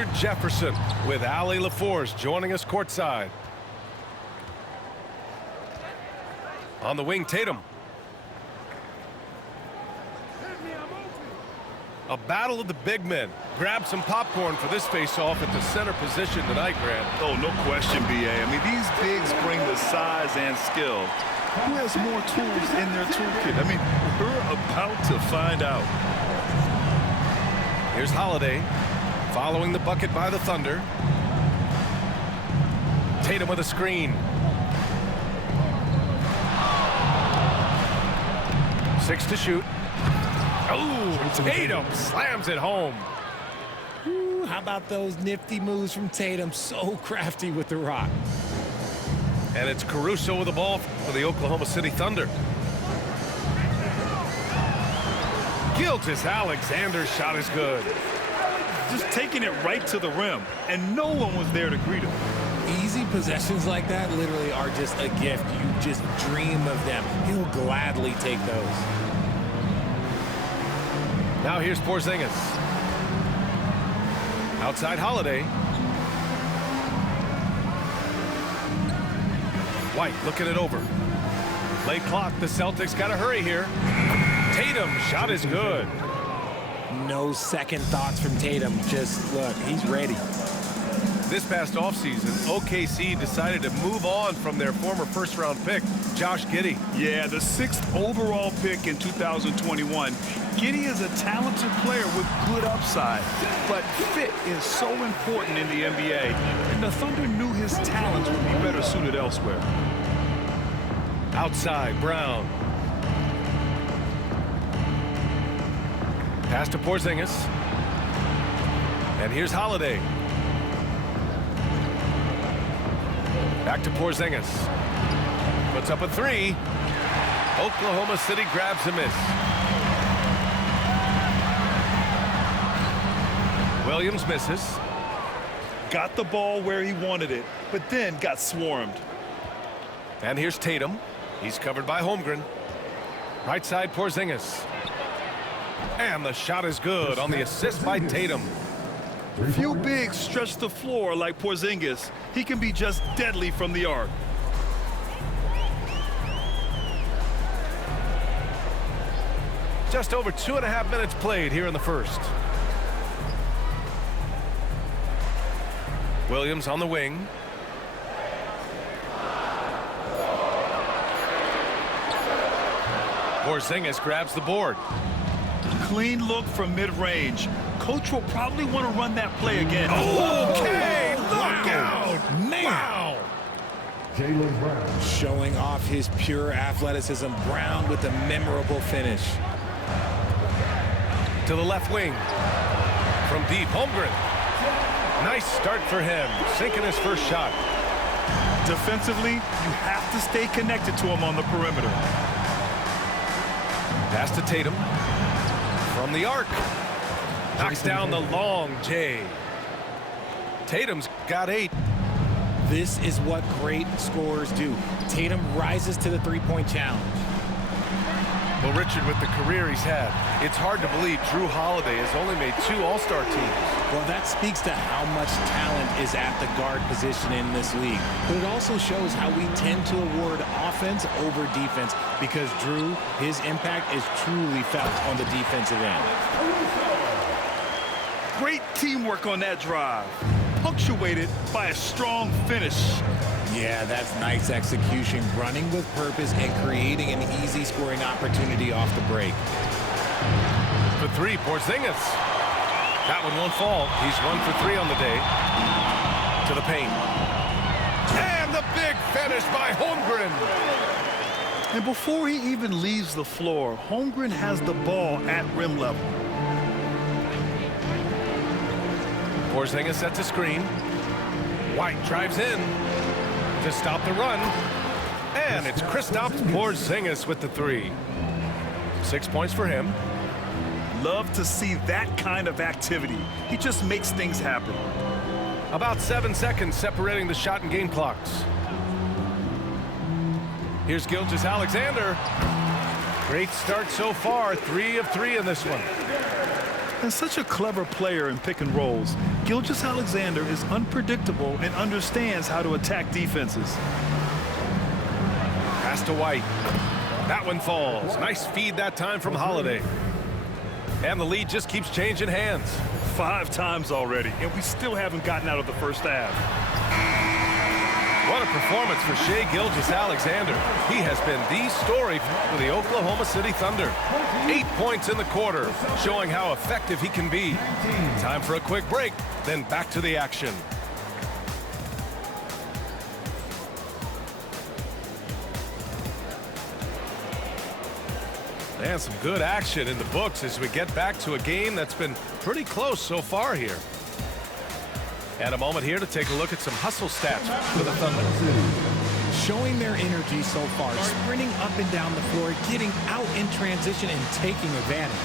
Richard Jefferson with Allie LaForce joining us courtside. On the wing, Tatum. A battle of the big men. Grab some popcorn for this face-off at the center position tonight, Grant. Oh, no question, B.A. I mean, these bigs bring the size and skill. Who has more tools in their toolkit? I mean, we're about to find out. Here's Holiday following the bucket by the Thunder. Tatum with a screen. 6 to shoot. Oh, Tatum slams it home. Ooh, how about those nifty moves from Tatum? So crafty with the rock. And it's Caruso with the ball for the Oklahoma City Thunder. Gilgeous-Alexander's shot is good. Just taking it right to the rim, and no one was there to greet him. Easy possessions like that literally are just a gift. You just dream of them. He'll gladly take those. Now here's Porzingis. Outside Holiday. White looking it over. Late clock. The Celtics got to hurry here. Tatum shot is good. No second thoughts from Tatum. Just look, he's ready. This past offseason, OKC decided to move on from their former first-round pick, Josh Giddey. Yeah, the 6th overall pick in 2021. Giddey is a talented player with good upside, but fit is so important in the NBA, and the Thunder knew his talents would be better suited elsewhere. Outside, Brown. Pass to Porzingis. And here's Holiday. Back to Porzingis. Puts up a 3. Oklahoma City grabs a miss. Williams misses. Got the ball where he wanted it, but then got swarmed. And here's Tatum. He's covered by Holmgren. Right side, Porzingis. And the shot is good on the assist by Tatum. Few bigs stretch the floor like Porzingis. He can be just deadly from the arc. Just over 2.5 minutes played here in the first. Williams on the wing. Porzingis grabs the board. Clean look from mid-range. Coach will probably want to run that play again. Okay, look out! Man! Wow! Jaylen Brown. Showing off his pure athleticism. Brown with a memorable finish. To the left wing. From deep, Holmgren. Nice start for him, sinking his first shot. Defensively, you have to stay connected to him on the perimeter. Pass to Tatum. From the arc. Knocks down the long J. Tatum's got 8. This is what great scorers do. Tatum rises to the three-point challenge. Well, Richard, with the career he's had, it's hard to believe Drew Holiday has only made 2 All-Star teams. Well, that speaks to how much talent is at the guard position in this league. But it also shows how we tend to award offense over defense because Drew, his impact is truly felt on the defensive end. Great teamwork on that drive, punctuated by a strong finish. Yeah, that's nice execution, running with purpose and creating an easy scoring opportunity off the break. For 3, Porzingis. That one won't fall. He's 1 for 3 on the day. To the paint. And the big finish by Holmgren. And before he even leaves the floor, Holmgren has the ball at rim level. Porzingis sets a screen. White drives in to stop the run. And it's Kristaps Porzingis with the 3. 6 points for him. Love to see that kind of activity. He just makes things happen. About 7 seconds separating the shot and game clocks. Here's Gilgeous-Alexander. Great start so far. 3 of 3 in this one. As such a clever player in pick and rolls, Gilgeous-Alexander is unpredictable and understands how to attack defenses. Pass to White. That one falls. Nice feed that time from Holiday. And the lead just keeps changing hands. 5 times already, and we still haven't gotten out of the first half. What a performance for Shai Gilgeous-Alexander. He has been the story for the Oklahoma City Thunder. 8 points in the quarter, showing how effective he can be. Time for a quick break, then back to the action. And some good action in the books as we get back to a game that's been pretty close so far here. And a moment here to take a look at some hustle stats for the Thunder. Showing their energy so far, sprinting up and down the floor, getting out in transition and taking advantage.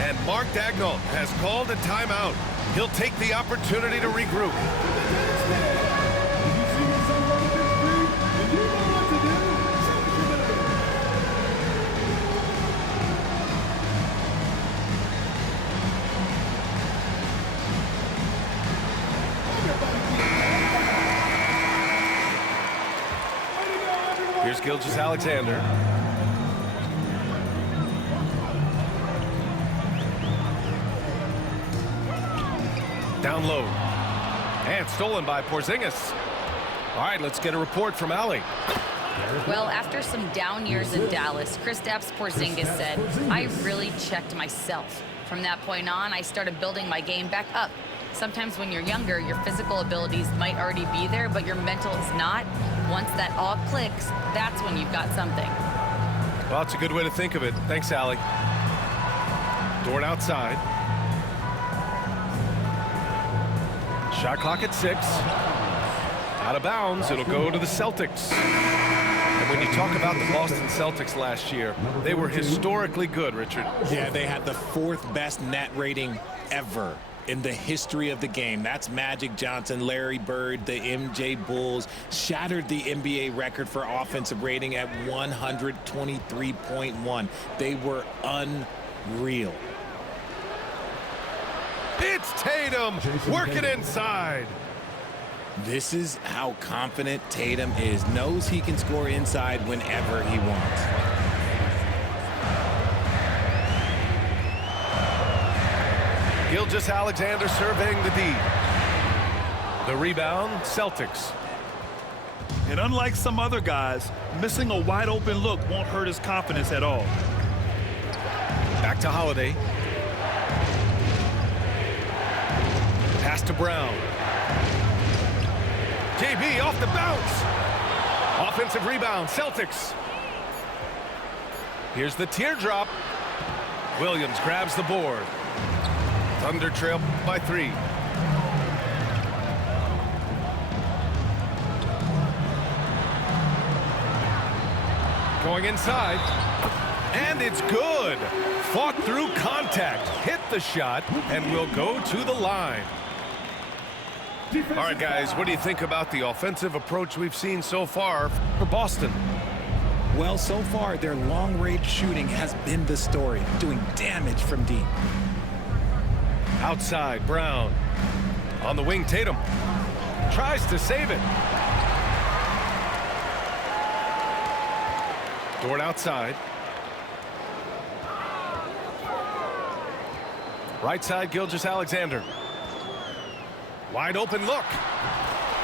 And Mark Daigneault has called a timeout. He'll take the opportunity to regroup. Here's Gilgeous-Alexander. Down low. And stolen by Porzingis. All right, let's get a report from Allie. Well, after some down years in Dallas, Kristaps Porzingis said, "I really checked myself. From that point on, I started building my game back up. Sometimes when you're younger, your physical abilities might already be there, but your mental is not. Once that all clicks, that's when you've got something." Well, it's a good way to think of it. Thanks, Allie. Dort outside. Shot clock at 6. Out of bounds. It'll go to the Celtics. And when you talk about the Boston Celtics last year, they were historically good, Richard. Yeah, they had the 4th best net rating ever in the history of the game. That's Magic Johnson, Larry Bird, the MJ Bulls, shattered the NBA record for offensive rating at 123.1. They were unreal. It's Tatum working inside. This is how confident Tatum is. Knows he can score inside whenever he wants. Gilgeous-Alexander surveying the D. The rebound, Celtics. And unlike some other guys, missing a wide open look won't hurt his confidence at all. Back to Holiday. Pass to Brown. JB off the bounce. Offensive rebound, Celtics. Here's the teardrop. Williams grabs the board. Thunder trail by 3. Going inside. And it's good. Fought through contact. Hit the shot and will go to the line. All right, guys, what do you think about the offensive approach we've seen so far for Boston? Well, so far, their long-range shooting has been the story, doing damage from deep. Outside, Brown. On the wing, Tatum. Tries to save it. Dort outside. Right side, Gilgeous-Alexander. Wide open look.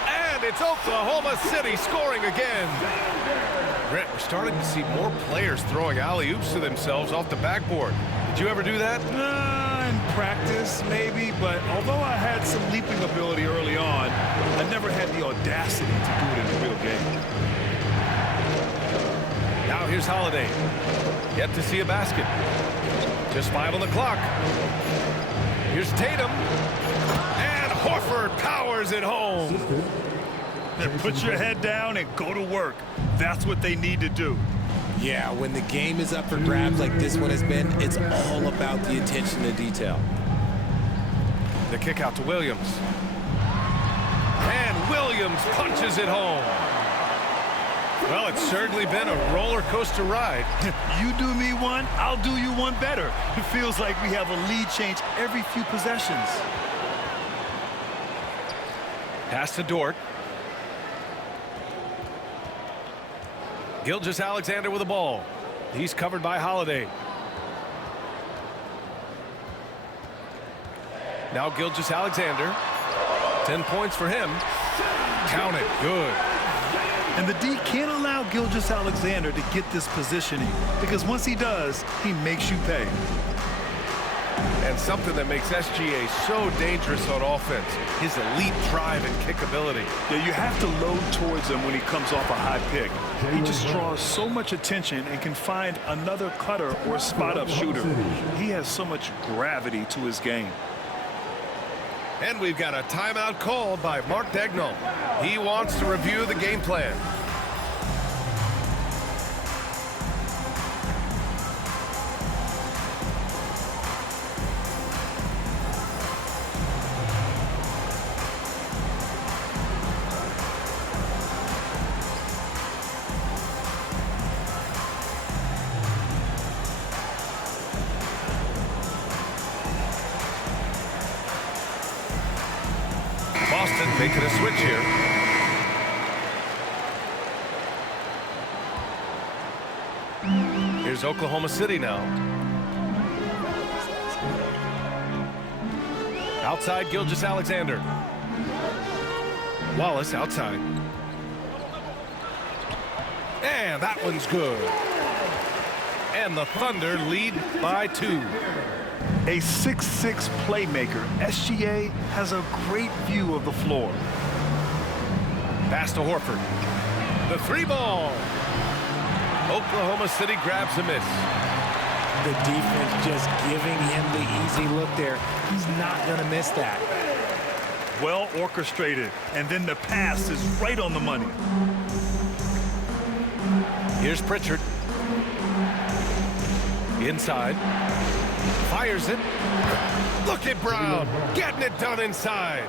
And it's Oklahoma City scoring again. Grant, we're starting to see more players throwing alley-oops to themselves off the backboard. Did you ever do that? In practice, maybe, but although I had some leaping ability early on, I never had the audacity to do it in a real game. Now here's Holiday. Yet to see a basket. Just 5 on the clock. Here's Tatum. And Horford powers it home. Put your head down and go to work. That's what they need to do. Yeah, when the game is up for grabs like this one has been, it's all about the attention to detail. The kick out to Williams. And Williams punches it home. Well, it's certainly been a roller coaster ride. You do me one, I'll do you one better. It feels like we have a lead change every few possessions. Pass to Dort. Gilgeous-Alexander with the ball. He's covered by Holiday. Now Gilgeous-Alexander. 10 points for him. Count it. Good. And the D can't allow Gilgeous-Alexander to get this positioning, because once he does, he makes you pay. And something that makes SGA so dangerous on offense, his elite drive and kick ability. Yeah, you have to load towards him when he comes off a high pick. He just draws so much attention and can find another cutter or spot-up shooter. He has so much gravity to his game. And we've got a timeout called by Mark Daigneault. He wants to review the game plan. Boston making a switch here. Here's Oklahoma City now. Outside, Gilgeous-Alexander. Wallace outside. And that one's good. And the Thunder lead by 2. A 6'6" playmaker, SGA has a great view of the floor. Pass to Horford. The 3-ball. Oklahoma City grabs a miss. The defense just giving him the easy look there. He's not going to miss that. Well orchestrated, and then the pass is right on the money. Here's Pritchard. Inside. Fires it. Look at Brown getting it done inside.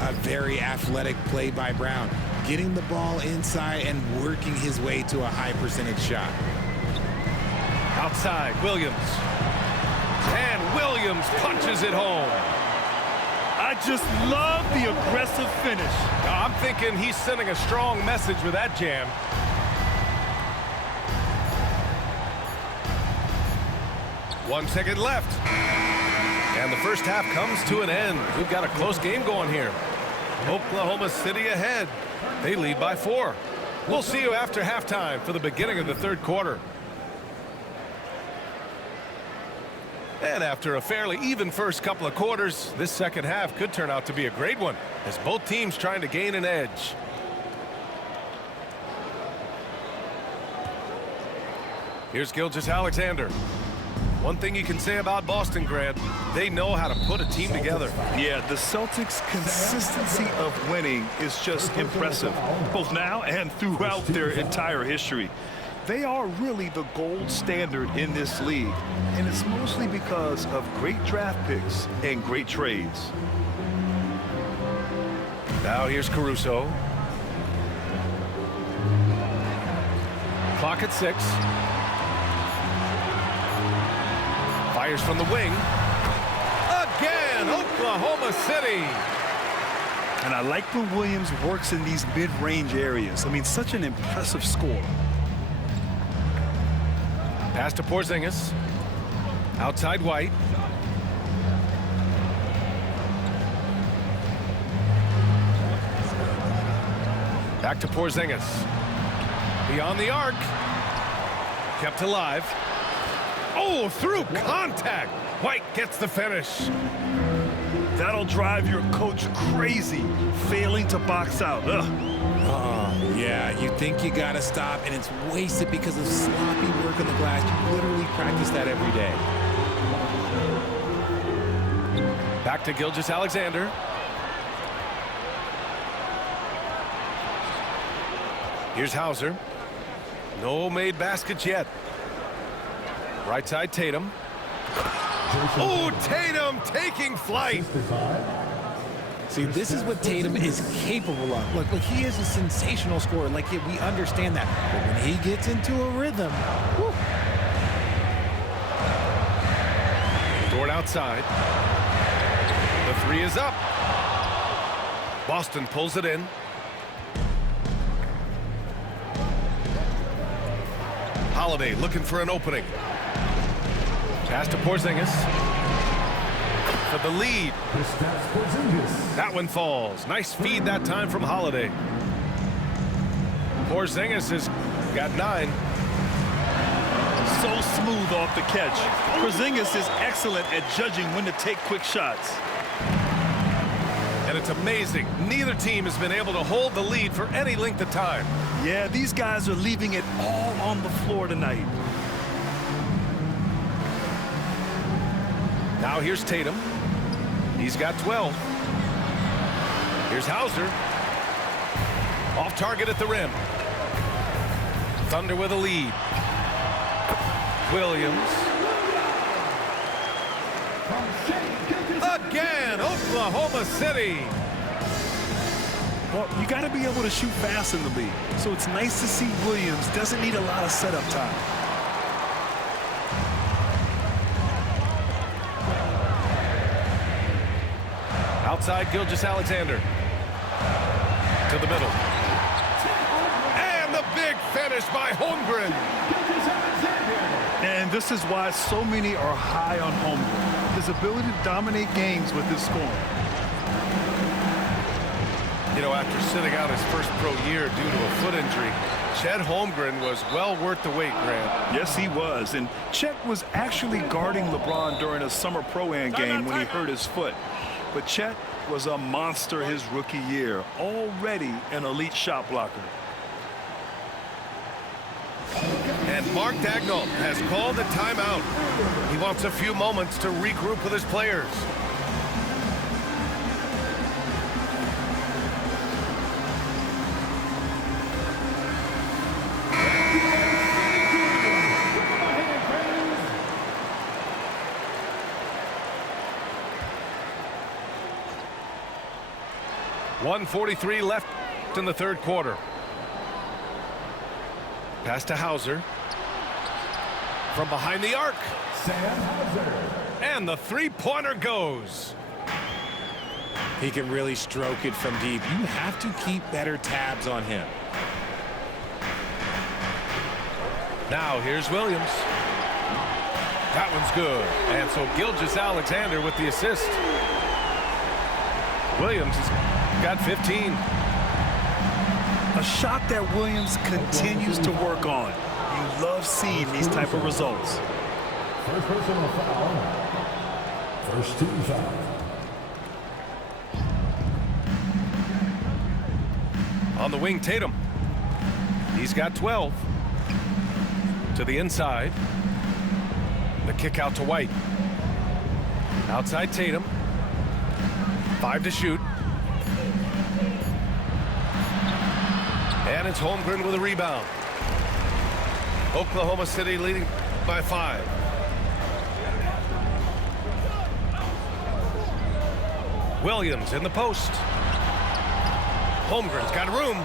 A very athletic play by Brown, getting the ball inside and working his way to a high percentage shot. Outside, Williams. And Williams punches it home. I just love the aggressive finish. I'm thinking he's sending a strong message with that jam. One second left. And the first half comes to an end. We've got a close game going here. Oklahoma City ahead. They lead by 4. We'll see you after halftime for the beginning of the third quarter. And after a fairly even first couple of quarters, this second half could turn out to be a great one, as both teams trying to gain an edge. Here's Gilgeous-Alexander. One thing you can say about Boston, Grant, they know how to put a team together. Yeah, the Celtics' consistency of winning is just impressive, both now and throughout their entire history. They are really the gold standard in this league, and it's mostly because of great draft picks and great trades. Now here's Caruso. Clock at 6. Fires from the wing. Again, Oklahoma City. And I like when Williams works in these mid-range areas. I mean, such an impressive score. Pass to Porzingis. Outside White. Back to Porzingis. Beyond the arc. Kept alive. Oh, through contact. White gets the finish. That'll drive your coach crazy, failing to box out. Yeah, you think you got to stop, and it's wasted because of sloppy work on the glass. You literally practice that every day. Back to Gilgeous-Alexander. Here's Hauser. No made baskets yet. Right side, Tatum. Oh, Tatum taking flight. See, this is what Tatum is capable of. Look, he is a sensational scorer. Like, we understand that. But when he gets into a rhythm, whew. Dort outside. The three is up. Boston pulls it in. Holiday looking for an opening. Pass to Porzingis. For the lead. That one falls. Nice feed that time from Holiday. Porzingis has got 9. So smooth off the catch. Porzingis is excellent at judging when to take quick shots. And it's amazing. Neither team has been able to hold the lead for any length of time. Yeah, these guys are leaving it all on the floor tonight. Now here's Tatum. He's got 12. Here's Hauser. Off target at the rim. Thunder with a lead. Williams. Again, Oklahoma City. Well, you got to be able to shoot fast in the league. So it's nice to see Williams doesn't need a lot of setup time. Outside Gilgeous-Alexander. To the middle. And the big finish by Holmgren. And this is why so many are high on Holmgren. His ability to dominate games with his scoring. You know, after sitting out his first pro year due to a foot injury, Chet Holmgren was well worth the wait, Grant. Yes, he was. And Chet was actually guarding LeBron during a summer Pro-Am game when he hurt his foot. But Chet was a monster his rookie year, already an elite shot blocker. And Mark Daigneault has called a timeout. He wants a few moments to regroup with his players. .143 left in the third quarter. Pass to Hauser. From behind the arc. And the three-pointer goes. He can really stroke it from deep. You have to keep better tabs on him. Now here's Williams. That one's good. And so Gilgeous-Alexander with the assist. Williams has got 15. A shot that Williams continues to work on. You love seeing these type of results. First personal foul. First team foul. On the wing, Tatum. He's got 12. To the inside. The kick out to White. Outside Tatum. 5 to shoot. And it's Holmgren with a rebound. Oklahoma City leading by 5. Williams in the post. Holmgren's got room.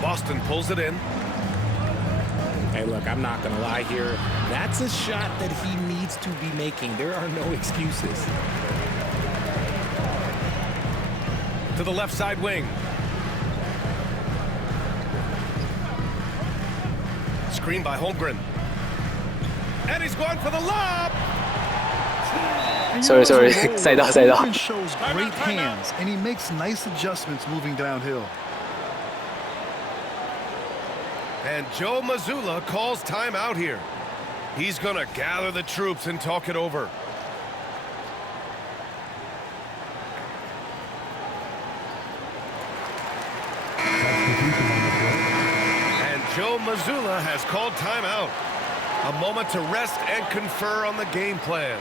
Boston pulls it in. Hey, look, I'm not going to lie here. That's a shot that he needs to be making. There are no excuses. To the left side wing. Screen by Holmgren. And he's going for the lob. Sorry, 赛道。 Holmgren shows great hands, and he makes nice adjustments moving downhill. And Joe Mazzulla calls timeout here. He's going to gather the troops and talk it over. And Joe Mazzulla has called timeout. A moment to rest and confer on the game plan.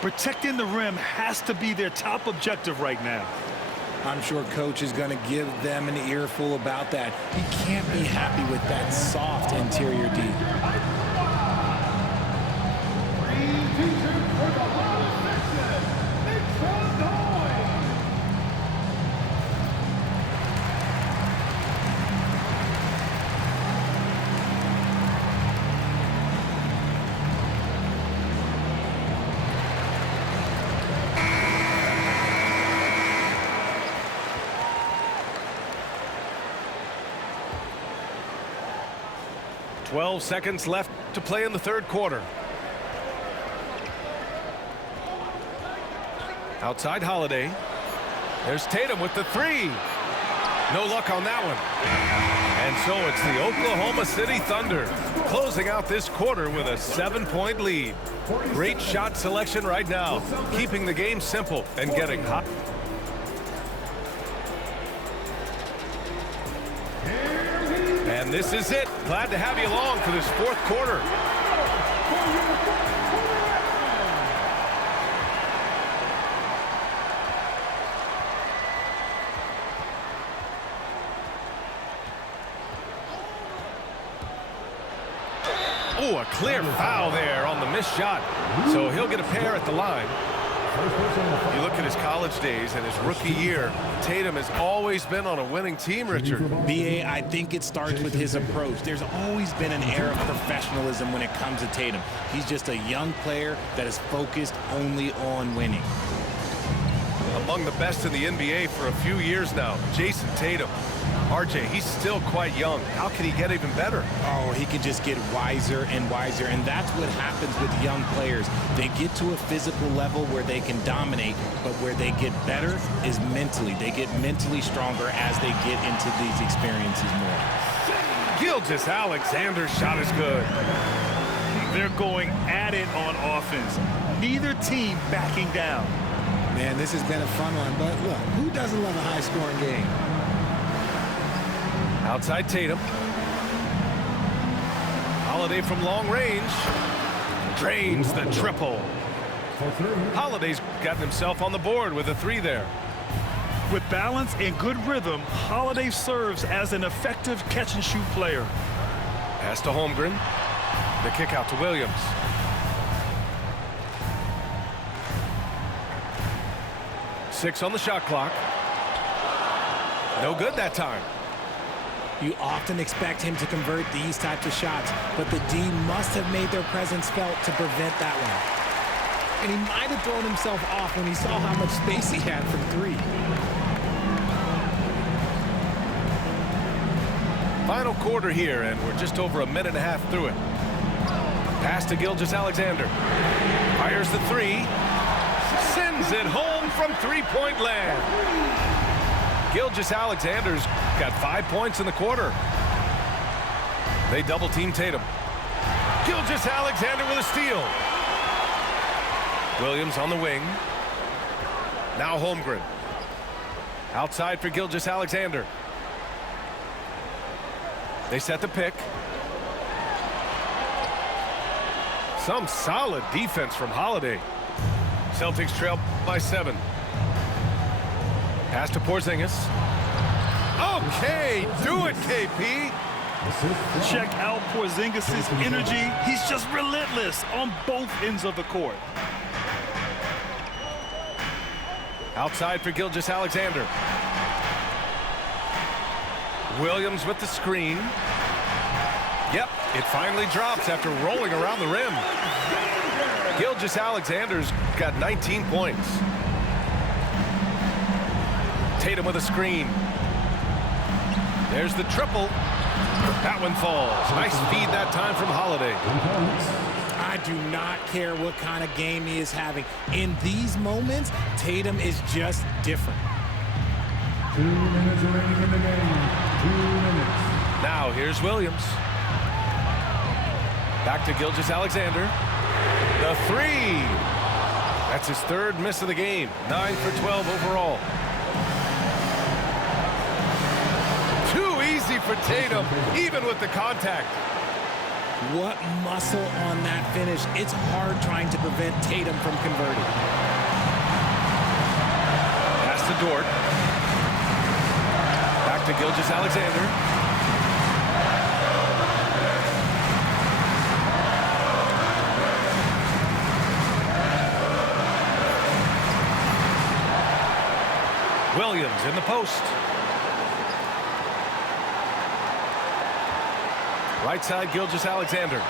Protecting the rim has to be their top objective right now. I'm sure coach is going to give them an earful about that. He can't be happy with that soft interior D. Green t-shirt for the Lions section. It's from the 12 seconds left to play in the third quarter. Outside Holiday. There's Tatum with the three. No luck on that one. And so it's the Oklahoma City Thunder closing out this quarter with a 7-point lead. Great shot selection right now, keeping the game simple and getting hot. And this is it. Glad to have you along for this fourth quarter. Oh, a clear foul there on the missed shot. So he'll get a pair at the line. You look at his college days and his rookie year, Tatum has always been on a winning team, Richard. B.A., I think it starts with his approach. There's always been an air of professionalism when it comes to Tatum. He's just a young player that is focused only on winning. Among the best in the NBA for a few years now, Jason Tatum. RJ, he's still quite young. How can he get even better? Oh, he can just get wiser and wiser, and that's what happens with young players. They get to a physical level where they can dominate, but where they get better is mentally. They get mentally stronger as they get into these experiences more. Gilgeous-Alexander's shot is good. They're going at it on offense. Neither team backing down. Man, this has been a fun one, but look, who doesn't love a high-scoring game? Outside Tatum. Holiday from long range. Drains the triple. Holiday's gotten himself on the board with a three there. With balance and good rhythm, Holiday serves as an effective catch-and-shoot player. Pass to Holmgren. The kick out to Williams. Six on the shot clock. No good that time. You often expect him to convert these types of shots, but the D must have made their presence felt to prevent that one. And he might have thrown himself off when he saw how much space he had from three. Final quarter here, and we're just over a minute and a half through it. Pass to Gilgeous-Alexander. Fires the three. Sends it home from three-point land. Gilgeous-Alexander's got 5 points in the quarter. They double-team Tatum. Gilgeous-Alexander with a steal. Williams on the wing. Now Holmgren. Outside for Gilgeous-Alexander. They set the pick. Some solid defense from Holiday. Celtics trail by 7. Pass to Porzingis. Okay, do it, KP. Check out Porzingis' energy. He's just relentless on both ends of the court. Outside for Gilgeous-Alexander. Williams with the screen. Yep, it finally drops after rolling around the rim. Gilgeous-Alexander's got 19 points. Tatum with a screen. There's the triple. That one falls. Nice feed that time from Holiday. I do not care what kind of game he is having. In these moments, Tatum is just different. 2 minutes remaining in the game. 2 minutes. Now here's Williams. Back to Gilgeous-Alexander. The three. That's his third miss of the game. 9 for 12 overall. Too easy for Tatum, even with the contact. What muscle on that finish. It's hard trying to prevent Tatum from converting. Pass to Dort. Back to Gilgeous-Alexander. Williams in the post. Right side, Gilgeous-Alexander.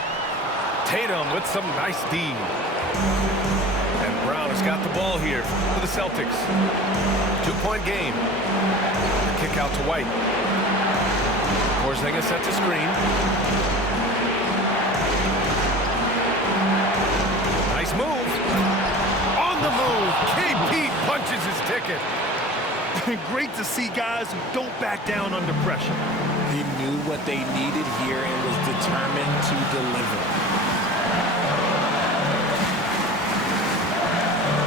Tatum with some nice D. And Brown has got the ball here for the Celtics. 2-point game. Kick out to White. Porzingis sets a screen. Great to see guys who don't back down under pressure. He knew what they needed here and was determined to deliver.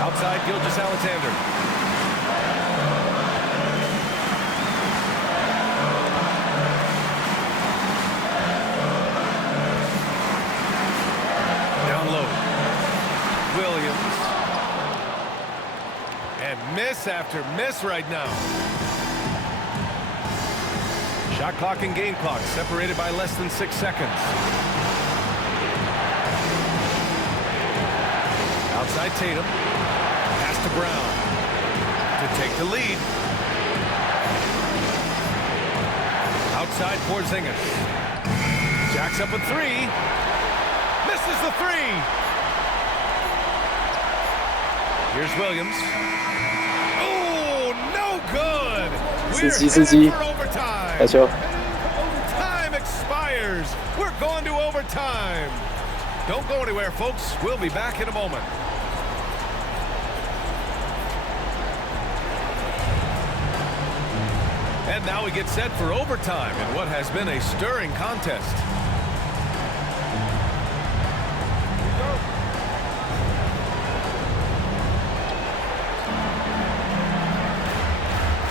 Outside, Gilgeous-Alexander. Down low. Williams. And miss after miss right now. Shot clock and game clock separated by less than 6 seconds. Outside Tatum. Pass to Brown to take the lead. Outside Porzingis. Jacks up a three. Misses the three. Here's Williams. Oh, no good. We're headed for overtime. Time expires. We're going to overtime. Don't go anywhere, folks. We'll be back in a moment. And now we get set for overtime in what has been a stirring contest.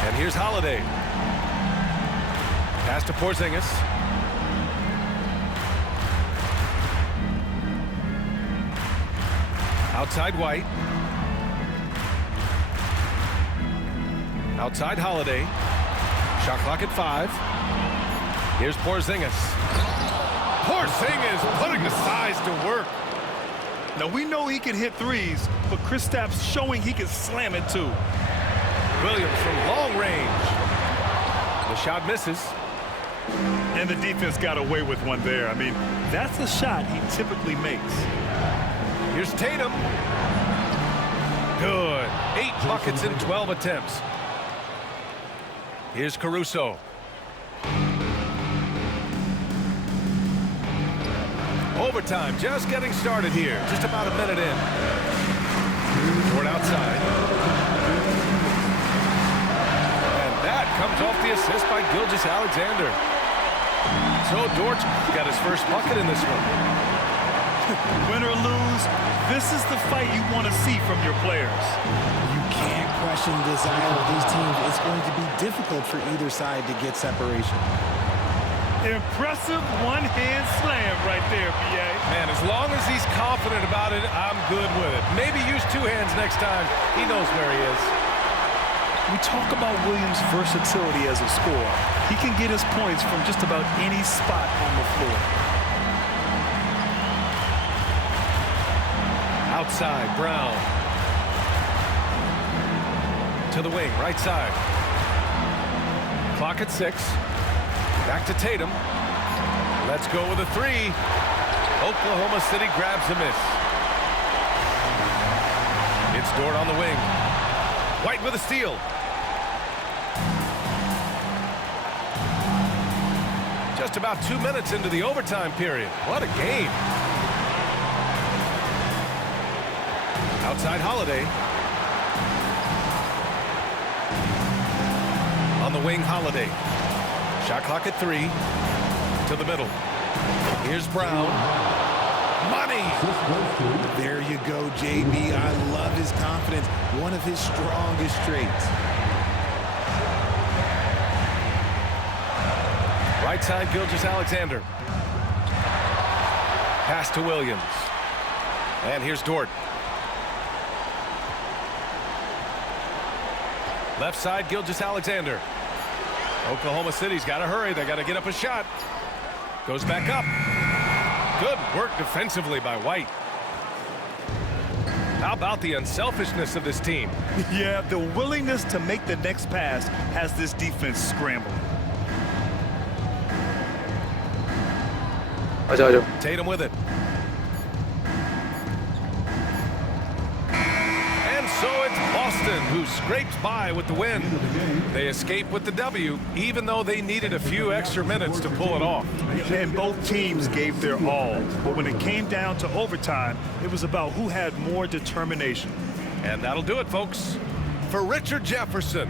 And here's Holiday. Pass to Porzingis. Outside White. Outside Holiday. Shot clock at 5. Here's Porzingis. Porzingis putting the size to work. Now we know he can hit threes, but Kristaps showing he can slam it too. Williams from long range. The shot misses. And the defense got away with one there. I mean, that's a shot he typically makes. Here's Tatum. Good. 8 buckets in 12 attempts. Here's Caruso. Overtime just getting started here. Just about a minute in. Toward outside. And that comes off the assist by Gilgeous-Alexander. So Dort got his first bucket in this one. Win or lose, this is the fight you want to see from your players. You can't question the desire of these teams. It's going to be difficult for either side to get separation. Impressive one-hand slam right there, B.A. Man, as long as he's confident about it, I'm good with it. Maybe use 2 hands next time. He knows where he is. We talk about Williams' versatility as a scorer. He can get his points from just about any spot on the floor. Outside, Brown. To the wing, right side. Clock at 6. Back to Tatum. Let's go with a 3. Oklahoma City grabs a miss. It's Dort on the wing. White with a steal. Just about 2 minutes into the overtime period. What a game. Outside Holiday. On the wing, Holiday. Shot clock at 3. To the middle. Here's Brown. Money. There you go, JB. I love his confidence. One of his strongest traits. Right side, Gilgeous-Alexander. Pass to Williams. And here's Dort. Left side, Gilgeous-Alexander. Oklahoma City's got to hurry. They got to get up a shot. Goes back up. Good work defensively by White. How about the unselfishness of this team? Yeah, the willingness to make the next pass has this defense scrambling. Tatum with it. And so it's Boston who scrapes by with the win. They escape with the W, even though they needed a few extra minutes to pull it off. And both teams gave their all. But when it came down to overtime, it was about who had more determination. And that'll do it, folks. For Richard Jefferson,